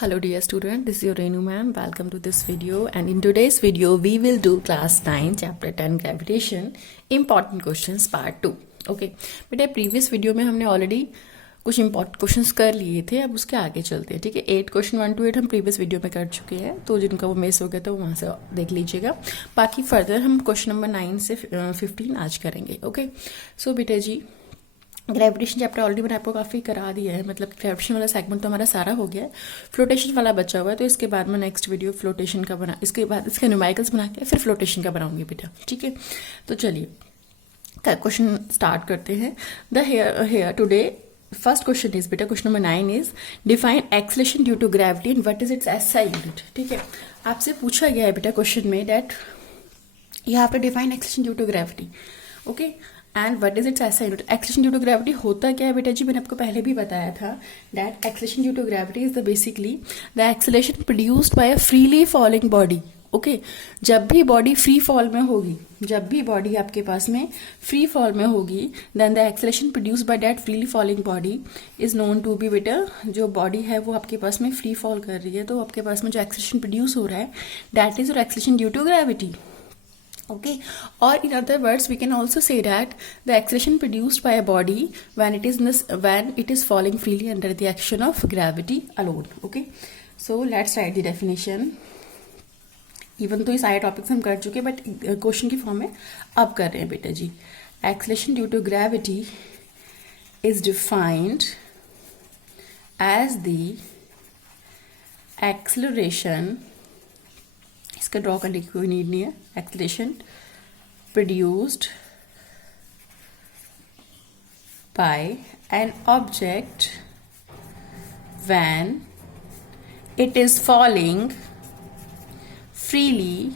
Hello dear student, this is your Renu ma'am. Welcome to this video, and in today's video we will do class 9 chapter 10 gravitation important questions part 2. Okay बेटा previous video में हमने already कुछ important questions कर लिए थे, अब उसके आगे चलते हैं. ठीक है, 8 क्वेश्चन 1 to 8 हम प्रीवियस वीडियो में कर चुके हैं, तो जिनका वो मिस हो गया था वो वहाँ से देख लीजिएगा. बाकी फर्दर हम क्वेश्चन नंबर 9 से 15 आज करेंगे. ओके सो बेटा जी, ग्रेविटेशन चैप्टर ऑलरेडी मैंने आपको काफ़ी करा दिया है, मतलब ग्रेविटेशन वाला सेगमेंट तो हमारा सारा हो गया है. फ्लोटेशन वाला बचा हुआ है, तो इसके बाद मैं नेक्स्ट वीडियो फ्लोटेशन का बना, इसके बाद इसके न्यूमेरिकल्स बना के फिर फ्लोटेशन का बनाऊंगी बेटा. ठीक है, तो चलिए क्वेश्चन स्टार्ट करते हैं. The here today first question is बेटा, question number 9 is define acceleration due to gravity and what is its SI unit. ठीक है, आपसे पूछा गया है बेटा क्वेश्चन में that you have to define acceleration due to gravity. Okay, and what is its SI unit. Acceleration due to gravity होता क्या है बेटा जी, मैंने आपको पहले भी बताया था that acceleration due to gravity is the basically the acceleration produced by a freely falling body. Okay, जब भी बॉडी फ्री फॉल में होगी, जब भी बॉडी आपके पास में फ्री फॉल में होगी, then the acceleration produced by that freely falling body is known to be बेटा, जो बॉडी है वो आपके पास में फ्री फॉल कर रही है, तो आपके पास में जो एक्सेलरेशन प्रोड्यूस हो रहा है that is your acceleration due to gravity. Okay, or in other words we can also say that the acceleration produced by a body when it is falling freely under the action of gravity alone. Okay, so let's write the definition. Even तो ये सारे topics हम कर चुके, but question की form में अब कर रहे हैं बेटा जी. Acceleration due to gravity is defined as the acceleration, इसका ड्रॉ करने की कोई नीड नहीं है, acceleration produced by an object when it is falling freely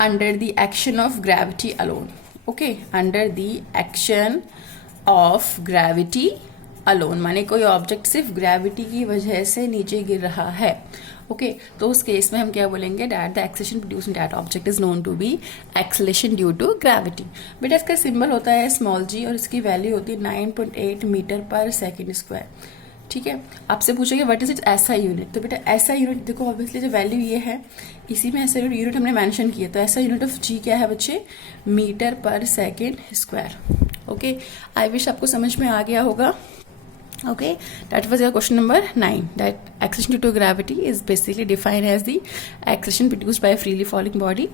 under the action of gravity alone. Okay, under the action of gravity alone, माने कोई object सिर्फ gravity की वजह से नीचे गिर रहा है. ओके, तो उस केस में हम क्या बोलेंगे, that the acceleration produced in that object is known to be acceleration due to gravity. बेटा इसका सिंबल होता है स्मॉल जी और इसकी वैल्यू होती है 9.8 मीटर पर सेकेंड स्क्वायर. ठीक है, आपसे पूछेंगे what is its SI unit. तो बेटा एसआई यूनिट देखो, ऑब्वियसली जो वैल्यू ये है इसी में एसआई यूनिट हमने मेंशन किया, तो एसआई यूनिट ऑफ जी क्या है बच्चे, metre per second square. Okay, I wish आपको समझ में आ गया होगा. Okay, that was your question number 9, that acceleration due to gravity is basically defined as the acceleration produced by a freely falling body,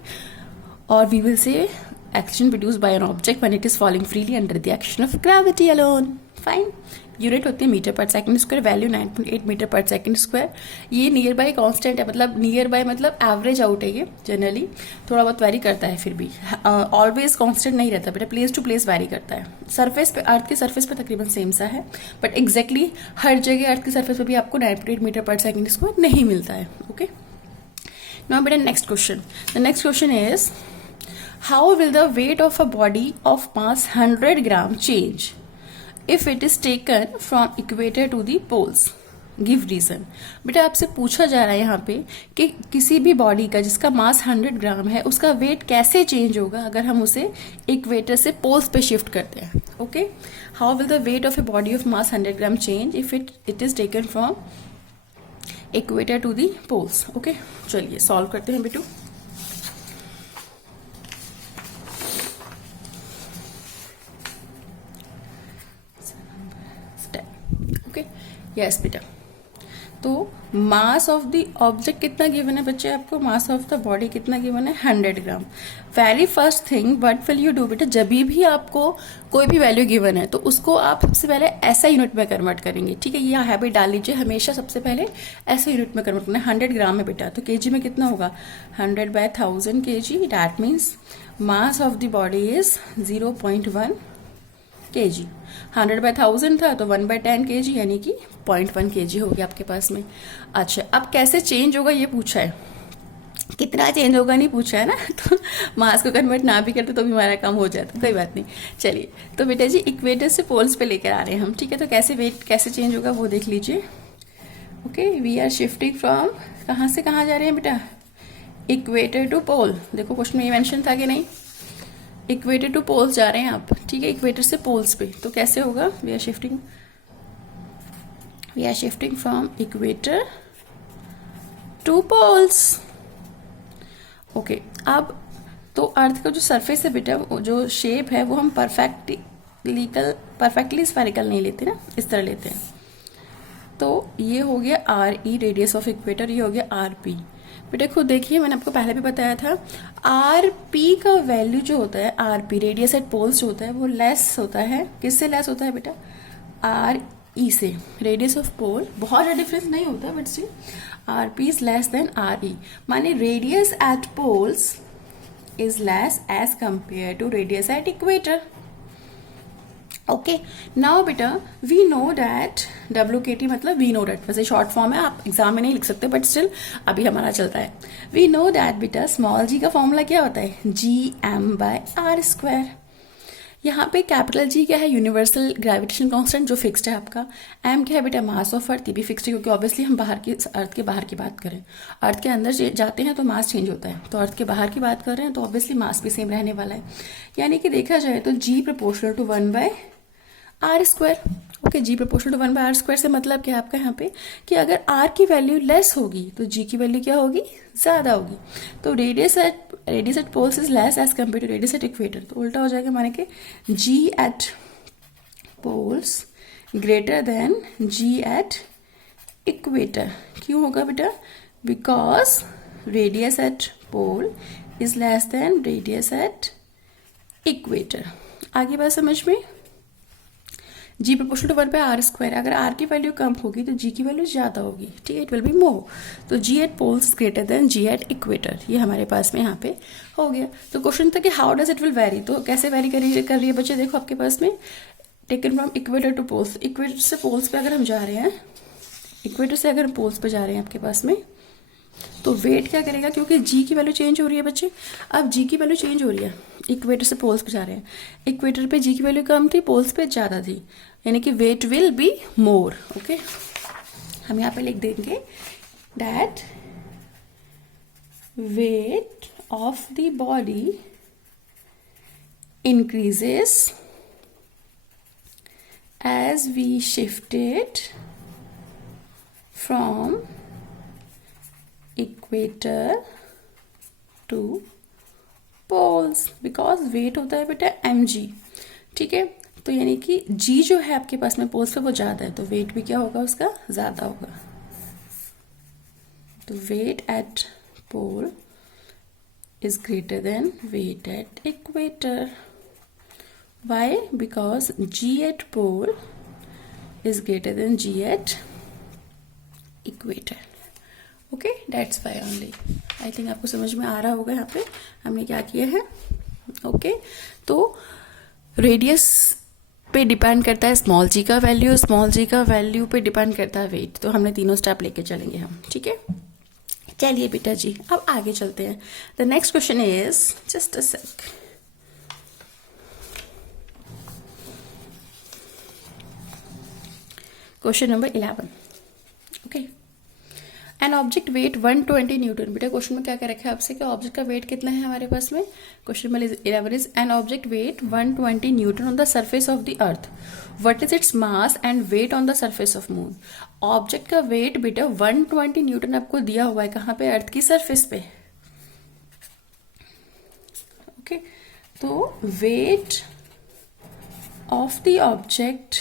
or we will say acceleration produced by an object when it is falling freely under the action of gravity alone. Fine. Unit होती है metre पर second square, value 9.8 metre पर second square. ये near by constant है, मतलब near by मतलब average out है, ये जनरली थोड़ा बहुत वेरी करता है, फिर भी ऑलवेज कांस्टेंट नहीं रहता बेटा, प्लेस टू प्लेस वेरी करता है. सरफेस पे, अर्थ के सरफेस पे तकरीबन सेम सा है, बट एग्जैक्टली हर जगह अर्थ के सरफेस पे भी आपको 9.8 मीटर पर सेकंड स्क्वायर नहीं मिलता है. ओके, नाउ बेटा next question. The next question is how will the weight of a body of mass 100 gram change if it is taken from equator to the poles. Give reason. बेटा आपसे पूछा जा रहा है यहाँ पे कि किसी भी बॉडी का जिसका मास 100 ग्राम है उसका वेट कैसे चेंज होगा अगर हम उसे इक्वेटर से पोल्स पे शिफ्ट करते हैं. Okay, how will the weight of a body of mass 100 gram change if it is taken from equator to the poles. Okay, चलिए सॉल्व करते हैं बेटू. ओके, यस बेटा, तो मास ऑफ द ऑब्जेक्ट कितना गिवन है बच्चे आपको, मास ऑफ द बॉडी कितना गिवन है, 100 gram. Very first thing what will you do बेटा, जब भी आपको कोई भी वैल्यू गिवन है तो उसको आप सबसे पहले ऐसा यूनिट में कन्वर्ट करेंगे. ठीक है, ये हैबिट डाल लीजिए, हमेशा सबसे पहले ऐसा यूनिट में कन्वर्ट करना है. 100 ग्राम है बेटा, तो केजी में कितना होगा, 100/1000 kg. That means mass of the body is 0.1 kg. 100/1000 था तो 1/10 kg यानी कि 0.1 kg हो गया आपके पास में. अच्छा, अब कैसे चेंज होगा ये पूछा है, कितना चेंज होगा नहीं पूछा है ना, तो मास को कन्वर्ट ना भी करते तो भी हमारा काम हो जाता, कोई बात नहीं. चलिए, तो बेटा जी इक्वेटर से पोल्स पे लेकर आ रहे हैं हम. ठीक है, तो कैसे वेट कैसे चेंज होगा वो देख लीजिए. Okay, we are shifting from, कहाँ से कहाँ जा रहे हैं बेटा, इक्वेटर टू पोल. देखो क्वेश्चन में ये मेंशन था कि नहीं, इक्वेटर टू पोल्स जा रहे हैं आप. ठीक है, इक्वेटर से पोल्स पे, तो कैसे होगा, we are shifting we are shifting from equator to poles. Okay, अब तो अर्थ का जो सरफेस है बेटा, जो शेप है वो हम परफेक्टली स्फेरिकल नहीं लेते ना, इस तरह लेते हैं। तो ये हो गया R E radius of equator, ये हो गया आर पी। बेटा खुद देखिए, मैंने आपको पहले भी बताया था, आर पी का वैल्यू जो होता है, R P radius at poles जो होता है वो लेस होता है, किससे लेस होता है बेटा, आर ई से। रेडियस ऑफ पोल बहुत ज़्यादा डिफरेंस नहीं होता, but still R P is less than R E, माने radius at poles is less as compared to radius at equator. Okay, now beta we know that WKT मतलब we know that, वैसे short form है, आप exam में नहीं लिख सकते, but still अभी हमारा चलता है। we know that बेटा स्मॉल g का फॉर्मूला क्या होता है, gm/r²। यहाँ पे कैपिटल जी क्या है, यूनिवर्सल ग्रेविटेशन कांस्टेंट जो फिक्स्ड है आपका। एम क्या है बेटा, मास ऑफ अर्थ, ये भी फिक्स्ड है, क्योंकि ऑब्वियसली हम अर्थ के बाहर की बात करें। अर्थ के अंदर जाते हैं तो मास चेंज होता है, तो अर्थ के बाहर की बात कर रहे हैं तो ऑब्वियसली मास भी सेम रहने वाला है। यानी कि देखा जाए तो जी प्रोपोर्शनल टू 1/r²। ओके, जी प्रोपोर्शनल टू 1/r² से मतलब क्या है आपका यहाँ पे, कि अगर r की वैल्यू लेस होगी तो g की वैल्यू क्या होगी, ज्यादा होगी। तो radius at poles is less as compare to radius at equator, तो उल्टा हो जाएगा, माने कि g at poles greater than g at equator. क्यों होगा बेटा, because radius at pole is less than radius at equator. आगे बात समझ में, जी प्रोपोर्शनल टू 1/r², अगर r की वैल्यू कम होगी तो g की वैल्यू ज्यादा होगी, ठीक है, इट विल बी मोर। तो g at poles greater than g at equator, ये हमारे पास में यहाँ पे हो गया। तो क्वेश्चन था कि how does it will very, तो कैसे वेरी कर रही है बच्चे, देखो आपके पास में taken from equator to poles, equator से पोल्स पे अगर हम जा रहे हैं, इक्वेटर से अगर हम पोल्स पे जा रहे हैं आपके पास में, तो वेट क्या करेगा, क्योंकि जी की वैल्यू चेंज हो रही है बच्चे। अब जी की वैल्यू चेंज हो रही है, इक्वेटर से पोल्स पे जा रहे हैं, इक्वेटर पे जी की वैल्यू कम थी, पोल्स पे ज्यादा थी, यानी कि weight will be more. Okay, हम यहाँ पे लिख देंगे that weight of the body increases as we shifted from equator to poles, because weight होता है बेटा mg, ठीक है। तो यानी कि g जो है आपके पास में पोल्स पे वो ज्यादा है, तो वेट भी क्या होगा उसका, ज्यादा होगा। तो weight at pole is greater than weight at equator. Why, because g at pole is greater than g at equator. Okay, that's why only. I think आपको समझ में आ रहा होगा यहाँ पे हमने क्या किया है। ओके, तो रेडियस पे डिपेंड करता है स्मॉल जी का वैल्यू, स्मॉल जी का वैल्यू पे डिपेंड करता है वेट। तो हमने तीनों स्टेप लेके चलेंगे हम, ठीक है। चलिए बेटा जी, अब आगे चलते हैं। The next question is, just a sec, question number 11। Okay, an object weight 120 newton. बेटा क्वेश्चन में क्या क्या रखा है आपसे, कि ऑब्जेक्ट का वेट कितना है हमारे पास में। Question number 11 is an object weight 120 newton on the surface of the earth, what is its mass and weight on the surface of moon. Object का वेट बेटा 120 न्यूटन आपको दिया हुआ है, कहाँ पे, अर्थ की सरफेस पे। ओके, तो weight of the object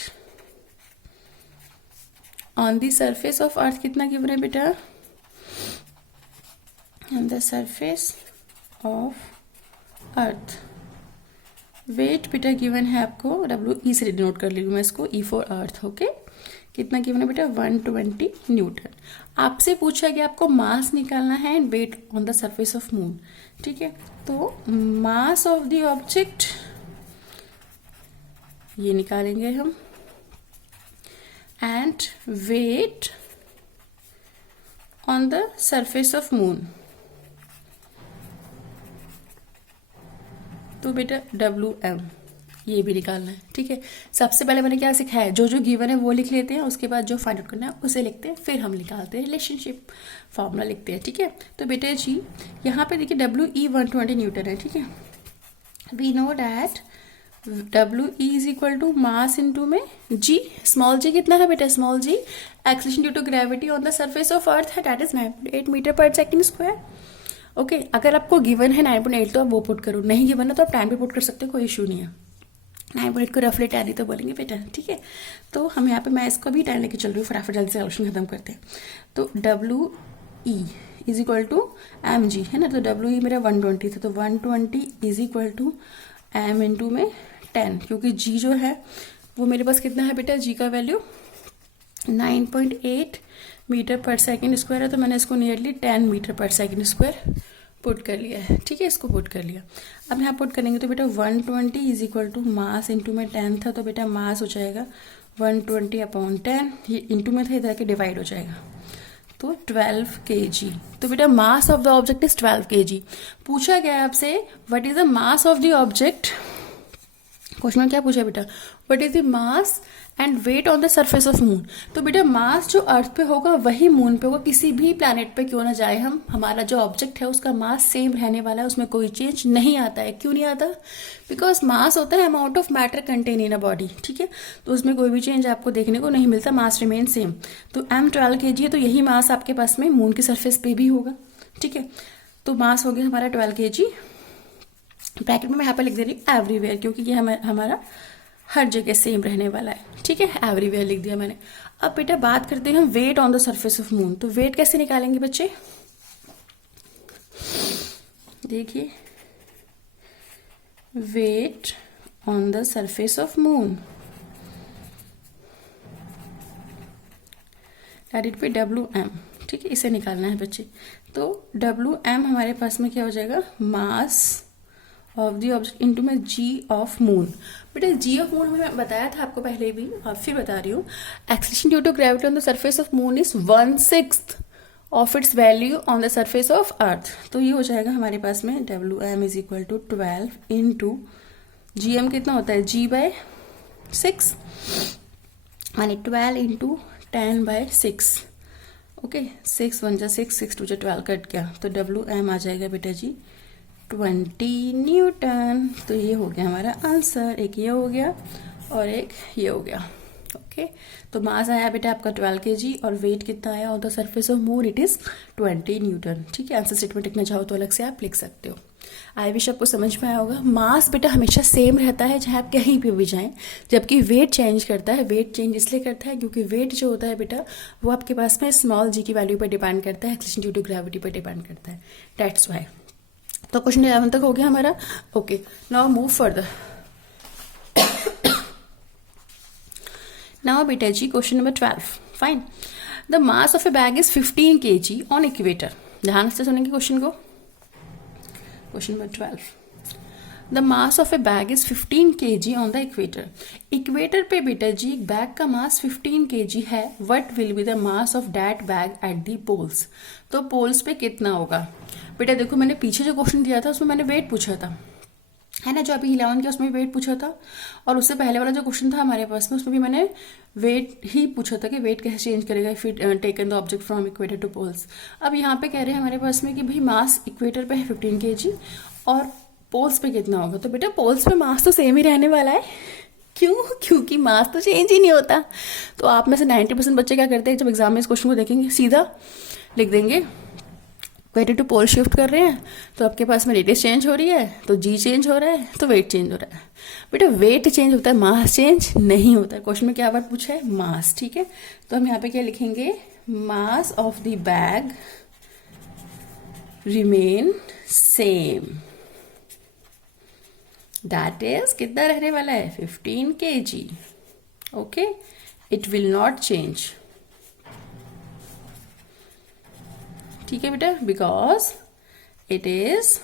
on the surface of earth कितना गिवन है बेटा, on the surface of earth, weight बेटा गिवन है आपको, WE से डिनोट कर ली मैं इसको, E फॉर अर्थ। ओके, कितना गिवन है बेटा, 120 न्यूटन। आपसे पूछा गया आपको मास निकालना है and weight on the surface of moon, ठीक है। तो मास ऑफ द ऑब्जेक्ट ये निकालेंगे हम, and weight on the surface of moon, तो बेटा WM ये भी निकालना है, ठीक है। सबसे पहले मैंने क्या सिखाया है, जो जो गिवन है वो लिख लेते हैं, उसके बाद जो फाइंड आउट करना है उसे लिखते हैं, फिर हम निकालते हैं रिलेशनशिप फॉर्मूला लिखते हैं, ठीक है। तो बेटा जी यहाँ पे देखिए WE 120 न्यूटन है, ठीक है। We know that W E is equal to mass into में जी, स्मॉल जी कितना है बेटा, small g acceleration due to gravity on the surface of earth है, that is 9.8 metre per second square. Okay, अगर आपको given है 9.8 तो आप वो पुट करो, नहीं गिवन है तो आप 10 पे पुट कर सकते हो, कोई इशू नहीं है। 9.8 को रफली 10 ही तो बोलेंगे बेटा, ठीक है। तो हम यहाँ पे मैं इसको भी 10 लेके चल रही हूँ, फटाफट जल्दी से सॉल्यूशन खत्म करते हैं। तो W E is equal to M G है ना, तो डब्ल्यू ई मेरा 120 था, तो 120 is equal to M into में 10, क्योंकि जी जो है वो मेरे पास कितना है बेटा, जी का value 9.8 metre per second square है, तो मैंने इसको nearly 10 metre per second square put कर लिया है, ठीक है, इसको पुट कर लिया। अब यहाँ पुट करेंगे तो बेटा 120 is equal to mass into में 10 था, तो बेटा मास हो जाएगा 120 अपॉन 10, ये इंटू में था इधर के डिवाइड हो जाएगा, तो 12 kg। तो बेटा mass of the object is 12 kg। पूछा गया है आपसे what is the mass of the object, question में क्या पूछा बेटा, what is the mass and weight on the surface of moon. तो बेटा मास जो अर्थ पे होगा वही मून पे होगा, किसी भी प्लैनेट पे क्यों ना जाए हम, हमारा जो ऑब्जेक्ट है उसका मास सेम रहने वाला है, उसमें कोई चेंज नहीं आता है। क्यों नहीं आता, बिकॉज मास होता है amount of matter contain in a body, ठीक है, तो उसमें कोई भी चेंज आपको देखने को नहीं मिलता, मास रिमेन सेम। तो m 12 kg है, तो यही मास आपके पास में मून की सरफेस पे भी होगा, ठीक है। तो मास हो गया हमारा 12 kg, ब्रैकेट में मैं यहाँ पे लिख दे रही हूँ एवरीवेयर, क्योंकि ये हमारा हर जगह सेम रहने वाला है, ठीक है, एवरीवेयर लिख दिया मैंने। अब बेटा बात करते हैं weight on the surface of moon. तो वेट कैसे निकालेंगे बच्चे, देखिए weight on the surface of moon, direct पे WM, ठीक है, इसे निकालना है बच्चे। तो WM हमारे पास में क्या हो जाएगा, मास ऑफ द ऑब्जेक्ट इंटू में जी ऑफ मून। बेटा जी ऑफ मून हमें बताया था आपको पहले भी, और फिर बता रही हूँ, acceleration due to gravity on the surface of moon is 1/6 of its value on the surface of earth. तो ये हो जाएगा हमारे पास में WM is equal to 12 into GM कितना होता है, G/6, मानी 12 इंटू 10/6, ओके, 6 1 जा 6, 6 2 जा 12 कट गया, तो WM आ जाएगा बेटा जी 20 न्यूटन। तो ये हो गया हमारा आंसर, एक ये हो गया और एक ये हो गया, ओके। तो मास आया बेटा आपका 12 kg और वेट कितना आया on the surface of moon, it is 20 Newton, ठीक है। आंसर स्टेटमेंट लिखना चाहो तो अलग से आप लिख सकते हो। आई विश आपको समझ में आया होगा। मास बेटा हमेशा सेम रहता है चाहे आप कहीं पे भी जाएं, जबकि वेट चेंज करता है। वेट चेंज इसलिए करता है क्योंकि वेट जो होता है बेटा वो आपके पास में स्मॉल जी की वैल्यू पर डिपेंड करता है, एक्सेलरेशन ड्यू टू ग्रेविटी पर डिपेंड करता है, दैट्स वाई। तो क्वेश्चन 11 तक हो गया हमारा, okay. Now move further. Now बेटा जी question number 12, fine. The mass of a bag is 15 kg on equator. ध्यान से सुनेंगे क्वेश्चन को। Question number 12, the mass of a bag is 15 kg on the equator. Equator पे बेटा जी bag का मास 15 kg है, what will be the mass of that bag at the poles. तो पोल्स पे कितना होगा बेटा, देखो मैंने पीछे जो क्वेश्चन दिया था उसमें मैंने वेट पूछा था, है ना, जो अभी 11 किया उसमें वेट पूछा था, और उससे पहले वाला जो क्वेश्चन था हमारे पास में उसमें भी मैंने वेट ही पूछा था कि वेट कैसे चेंज करेगा if it taken the object from equator to poles. अब यहाँ पे कह रहे हैं हमारे पास में कि भाई मास इक्वेटर पे है 15 kg और पोल्स पे कितना होगा। तो बेटा पोल्स पे मास तो सेम ही रहने वाला है, क्यों, क्योंकि मास तो चेंज ही नहीं होता। तो आप में से 90% बच्चे क्या करते हैं, जब एग्जाम में इस क्वेश्चन को देखेंगे सीधा लिख देंगे इक्वेटर टू पोल शिफ्ट कर रहे हैं, तो आपके पास में रेडियस चेंज हो रही है, तो जी चेंज हो रहा है, तो वेट चेंज हो रहा है। बेटा वेट चेंज होता है, मास चेंज नहीं होता है। क्वेश्चन में क्या बात पूछा है, मास, ठीक है। तो हम यहाँ पे क्या लिखेंगे, मास of the bag remain same, that is कितना रहने वाला है, 15 kg, okay, it will not change, ठीक है बेटा, because it is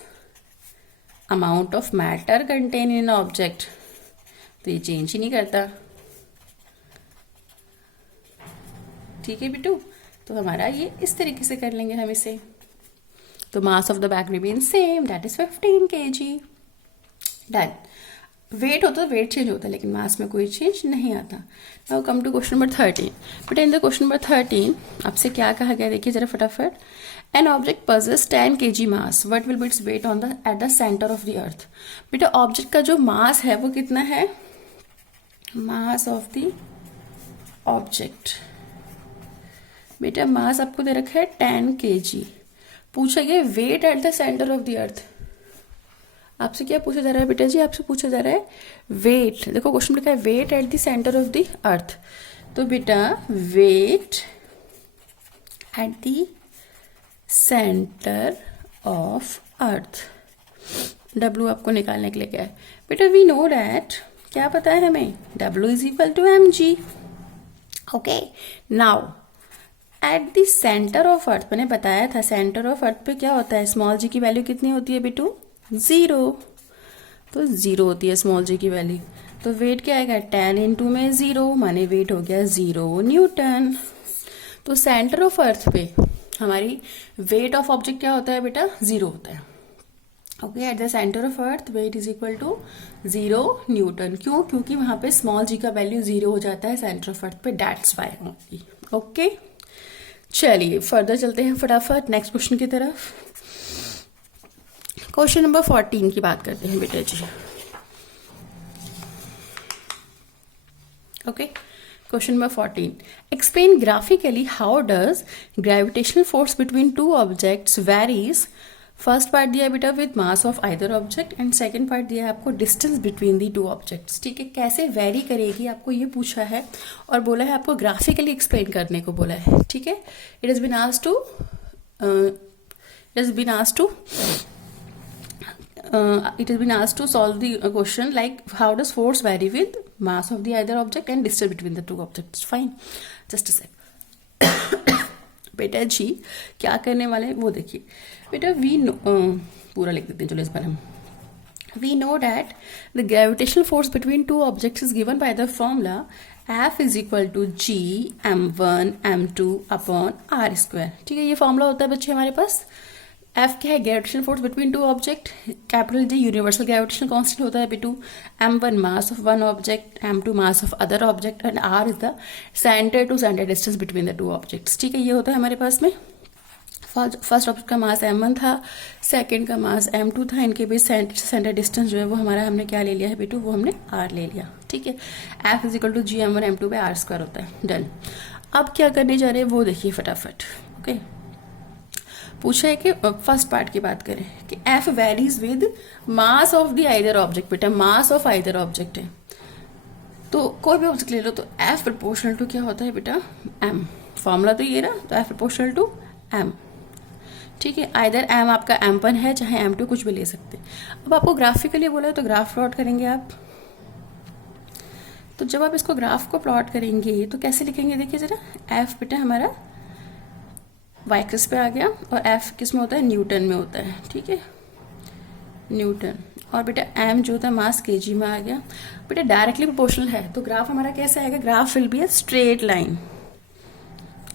amount of matter contain in object, तो ये चेंज ही नहीं करता, ठीक है बेटू। तो हमारा ये इस तरीके से कर लेंगे हम इसे। तो mass of the bag remain same, that is 15 kg, done. Weight होता है, वेट चेंज होता है, लेकिन मास में कोई चेंज नहीं आता। Now come to question number 13। But in the question number 13 आपसे क्या कहा गया, देखिए जरा फटाफट। An object possess 10 kg mass, what will be its weight on the at the centre of the earth. बेटा ऑब्जेक्ट का जो मास है वो कितना है, मास ऑफ द ऑब्जेक्ट, बेटा मास आपको दे रखा है 10 kg। पूछा गया weight at the centre of the earth. आपसे क्या पूछा जा रहा है बेटा जी, आपसे पूछा जा रहा है वेट। देखो क्वेश्चन लिखा है weight at the centre of the earth, तो बेटा weight at the centre of earth, W आपको निकालने के लिए क्या है बेटा, वी नो डैट, क्या पता है हमें, W is equal to mg। Okay, now at the centre of earth, मैंने बताया था सेंटर ऑफ अर्थ पे क्या होता है, स्मॉल जी की वैल्यू कितनी होती है बेटू, 0। तो 0 होती है स्मॉल जी की वैल्यू, तो वेट क्या आएगा 10 इंटू में 0, माने वेट हो गया 0 न्यूटन। तो सेंटर ऑफ अर्थ पे हमारी वेट ऑफ ऑब्जेक्ट क्या होता है बेटा, 0 होता है। Okay, at the centre of earth weight is equal to 0 newton. क्यों, क्योंकि वहां पे स्मॉल जी का वैल्यू 0 हो जाता है सेंटर ऑफ अर्थ पे, दैट्स वाई ओनली। ओके, चलिए फर्दर चलते हैं फटाफट नेक्स्ट क्वेश्चन की तरफ। क्वेश्चन नंबर 14 की बात करते हैं बेटा जी। Okay, question number 14, explain graphically how does gravitational force between two objects varies. First part दिया बेटा with mass of either object, and second part दिया है आपको distance between the two objects. ठीक है, कैसे वेरी करेगी आपको ये पूछा है, और बोला है आपको ग्राफिकली एक्सप्लेन करने को बोला है। ठीक है, it has been asked to solve the question like how does force vary with mass of the either object and distance between the two objects. Fine, just a sec. बेटा जी क्या करने वाले हैं वो देखिए बेटा, वी नो, पूरा लिख देते हैं चलो इस बार हम। We know that the gravitational force between two objects is given by the formula F is equal to G m1 m2 upon r square। ठीक है, ये फॉर्मूला होता है बच्चे हमारे पास। F क्या है, gravitational force between two object, capital G universal gravitational constant होता है बेटू, m1 mass of one object, m2 mass of other object, and r is the centre to centre distance between the two objects. ठीक है, ये होता है हमारे पास में। फर्स्ट ऑब्जेक्ट का मास m1 था, सेकंड का मास m2 था, इनके बीच सेंटर डिस्टेंस जो है वो हमारा हमने क्या ले लिया है बेटू, वो हमने r ले लिया। ठीक है, F is equal to G m1 m2 by r square होता है। डन। अब क्या करने जा रहे हैं वो देखिए फटाफट। ओके, पूछा है कि फर्स्ट पार्ट की बात करें कि F varies with mass of the either object. बेटा मास ऑफ आइदर ऑब्जेक्ट है, तो कोई भी ऑब्जेक्ट ले लो, तो F प्रोपोर्शनल टू क्या होता है बेटा, m। फॉर्मूला तो ये ना, तो F प्रोपोर्शनल टू m। ठीक है, आइदर m आपका m1 है चाहे m2, कुछ भी ले सकते हैं। अब आपको ग्राफिकली बोला है तो ग्राफ प्लॉट करेंगे आप। तो जब आप इसको ग्राफ को प्लॉट करेंगे तो कैसे लिखेंगे, देखिए जरा, F बेटा हमारा वाई एक्सिस पे आ गया, और F किस में होता है, न्यूटन में होता है। ठीक है, न्यूटन, और बेटा m जो होता है मास kg में आ गया। बेटा डायरेक्टली प्रोपोर्शनल है तो ग्राफ हमारा कैसा आएगा, graph will be a straight line.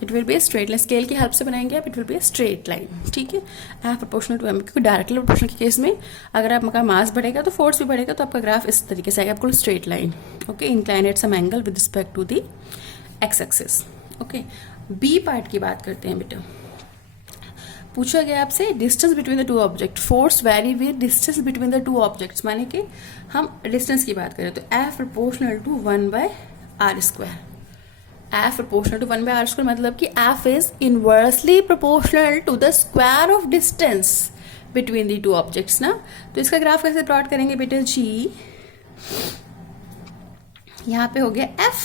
It will be straight line, scale की हेल्प से बनाएंगे आप, it will be straight line. ठीक है, F प्रोपोर्शनल टू m, क्योंकि डायरेक्टली प्रोपोर्शनल के केस में अगर आपका मास बढ़ेगा तो फोर्स भी बढ़ेगा, तो आपका ग्राफ इस तरीके से आएगा, आपको straight line. Okay, incline at some angle with respect to the X axis. Okay, B part की बात करते हैं बेटा। पूछा गया आपसे distance between the two object, force vary with distance between the two objects, माने कि हम डिस्टेंस की बात करें तो F proportional to 1/r square. F proportional to 1/r square मतलब कि F is inversely proportional to the square of distance between the two objects ना। तो इसका ग्राफ कैसे प्लॉट करेंगे बेटा जी, यहाँ पे हो गया F।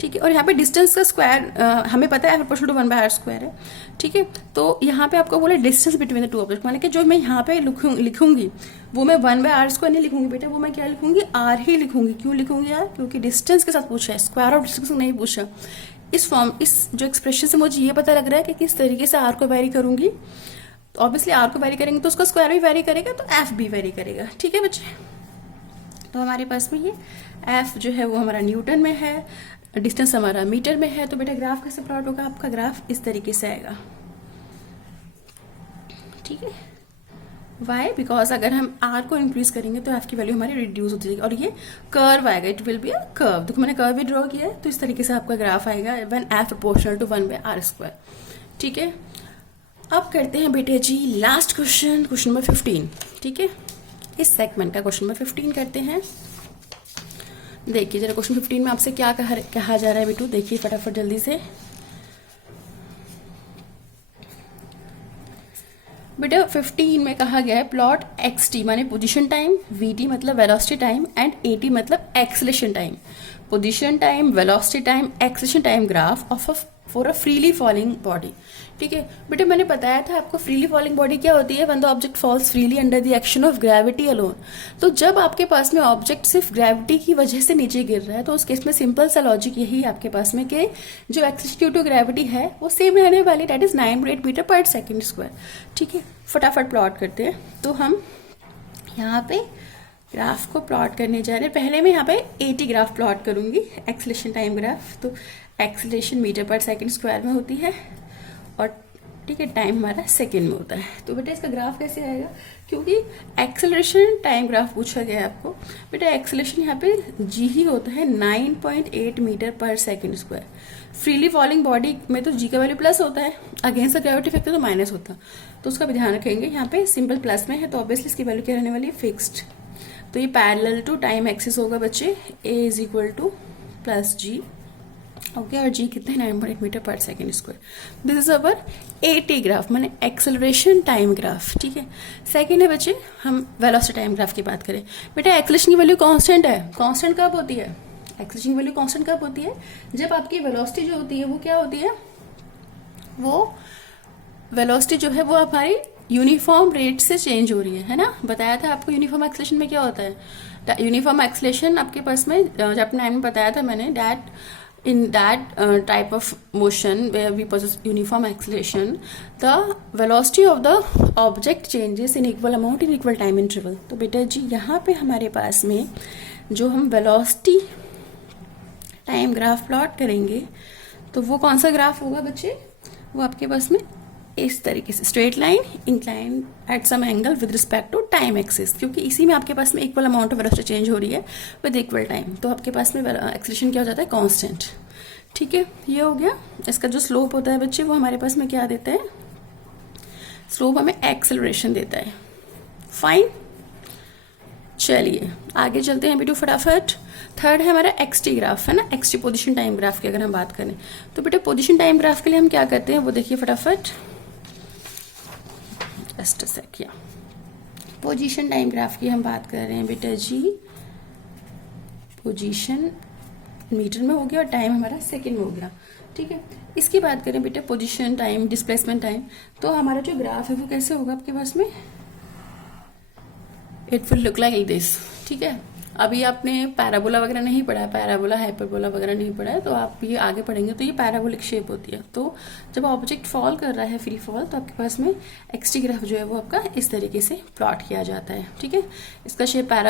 ठीक है, और यहाँ पे डिस्टेंस का स्क्वायर हमें पता है F proportional to 1/r square है। ठीक है, तो यहाँ पे आपको बोला distance between the two object, माने कि जो मैं यहाँ पे लिखूंगी वो मैं 1/r स्क्वायर नहीं लिखूंगी बेटा, वो मैं क्या लिखूंगी, r ही लिखूंगी। क्यों लिखूंगी यार, क्योंकि डिस्टेंस के साथ पूछा है, स्क्वायर ऑफ डिस्टेंस नहीं पूछा। इस जो एक्सप्रेशन से मुझे ये पता लग रहा है कि किस तरीके से r को वेरी करूंगी। तो ऑब्वियसली r को वेरी करेंगे तो उसका स्क्वायर भी वेरी करेगा, तो F भी वेरी करेगा। ठीक है बच्चे, तो हमारे पास में ये F जो है वो हमारा न्यूटन में है, डिस्टेंस हमारा मीटर में है। तो बेटा ग्राफ कैसे प्लॉट होगा, आपका ग्राफ इस तरीके से आएगा। ठीक है, वाई बिकॉज अगर हम आर को इंक्रीज करेंगे तो एफ की वैल्यू हमारी रिड्यूस हो जाएगी और ये कर्व आएगा, it will be a curve. देखो मैंने कर्व भी ड्रॉ किया है, तो इस तरीके से आपका ग्राफ आएगा when F proportional to 1/r²। ठीक है, अब करते हैं बेटे जी लास्ट क्वेश्चन, क्वेश्चन नंबर 15। ठीक है, इस सेगमेंट का क्वेश्चन नंबर 15 करते हैं। देखिए जरा क्वेश्चन 15 में आपसे क्या कहा जा रहा है बेटू, देखिए फटाफट जल्दी से। बेटा 15 में कहा गया है प्लॉट xt माने पोजीशन टाइम, vt मतलब वेलोसिटी टाइम एंड at मतलब acceleration time. Position time, velocity time, acceleration time graph of for a freely falling body. ठीक है बेटे, मैंने बताया था आपको फ्रीली फॉलिंग बॉडी क्या होती है, when the object falls freely under the action of gravity alone. तो जब आपके पास में ऑब्जेक्ट सिर्फ ग्रेविटी की वजह से नीचे गिर रहा है, तो उस केस में सिंपल सा लॉजिक यही है आपके पास में कि जो एक्सेलरेशन ड्यू टू ग्रेविटी है वो सेम रहने वाली, that is 9.8 metre per second square. ठीक है, फटाफट प्लॉट करते हैं। तो हम यहाँ पे ग्राफ को प्लॉट करने जा रहे हैं। पहले मैं यहाँ पे एटी ग्राफ प्लॉट करूंगी, एक्सेलरेशन टाइम ग्राफ। तो एक्सेलरेशन मीटर पर सेकंड स्क्वायर में होती है और ठीक है टाइम हमारा सेकंड में होता है। तो बेटा इसका ग्राफ कैसे आएगा, क्योंकि एक्सेलरेशन टाइम ग्राफ पूछा गया है आपको। बेटा एक्सेलरेशन यहाँ पे जी ही होता है 9.8 मीटर पर second square. Freely falling body में तो जी का वैल्यू प्लस होता है, अगेंस्ट द ग्रेविटी फैक्टर तो माइनस होता, तो उसका भी ध्यान रखेंगे। यहाँ पे सिंपल प्लस में है तो ऑब्वियसली इसकी वैल्यू क्या रहने वाली है, फिक्स्ड। तो ये पैरेलल टू टाइम एक्सिस होगा बच्चे, a is equal to plus g. Okay, और जी कितने 9.8 metre per second square. This is our A T graph माने एक्सेलरेशन टाइम ग्राफ। ठीक है, सेकेंड है बच्चे हम वेलोसिटी टाइम ग्राफ की बात करें। बेटा एक्सेलरेशन की वैल्यू कांस्टेंट है, कांस्टेंट कब होती है, एक्सेलरेशन की वैल्यू कांस्टेंट कब होती है, जब आपकी वेलोसिटी जो होती है वो क्या होती है, वो वेलोसिटी जो है वो हमारी यूनिफॉर्म रेट से चेंज हो रही है ना। बताया था आपको यूनिफॉर्म एक्सेलरेशन में क्या होता है, यूनिफॉर्म एक्सेलरेशन आपके पास में चैप्टर 9 में बताया था मैंने, that in that type of motion where we possess uniform acceleration, the velocity of the object changes in equal amount in equal time interval। तो बेटा जी यहाँ पे हमारे पास में जो हम velocity टाइम ग्राफ प्लॉट करेंगे तो वो कौन सा ग्राफ होगा बच्चे, वो आपके पास में इस तरीके से straight line incline at some angle with respect to time axis, क्योंकि इसी में आपके पास में equal amount of velocity change हो रही है विद इक्वल टाइम, तो आपके पास में एक्सेलरेशन क्या हो जाता है, कांस्टेंट। ठीक है, ये हो गया। इसका जो स्लोप होता है बच्चे वो हमारे पास में क्या देता है, स्लोप हमें एक्सेलरेशन देता है। फाइन, चलिए आगे चलते हैं बेटू फटाफट। थर्ड है हमारा एक्सटी ग्राफ, है ना, एक्सटी पोजीशन टाइम ग्राफ की अगर हम बात करें तो बेटा पोजीशन टाइम ग्राफ के लिए हम क्या करते हैं वो देखिए फटाफट, जस्ट अ सेक। या पोजीशन टाइम ग्राफ की हम बात कर रहे हैं बेटा जी, पोजीशन मीटर में हो गया और टाइम हमारा सेकंड में हो गया। ठीक है, इसकी बात करें बेटा पोजीशन टाइम डिस्प्लेसमेंट टाइम, तो हमारा जो ग्राफ है वो कैसे होगा आपके पास में, it will look like this. ठीक है, अभी आपने पैराबोला वगैरह नहीं पढ़ा है, पैराबोला हाइपरबोला वगैरह नहीं पढ़ा है, तो आप ये आगे पढ़ेंगे तो ये पैराबोलिक शेप होती है। तो जब ऑब्जेक्ट फॉल कर रहा है फ्री फॉल, तो आपके पास में एक्सटी ग्राफ जो है वो आपका इस तरीके से प्लॉट किया जाता है। ठीक है, इसका शेप पैरा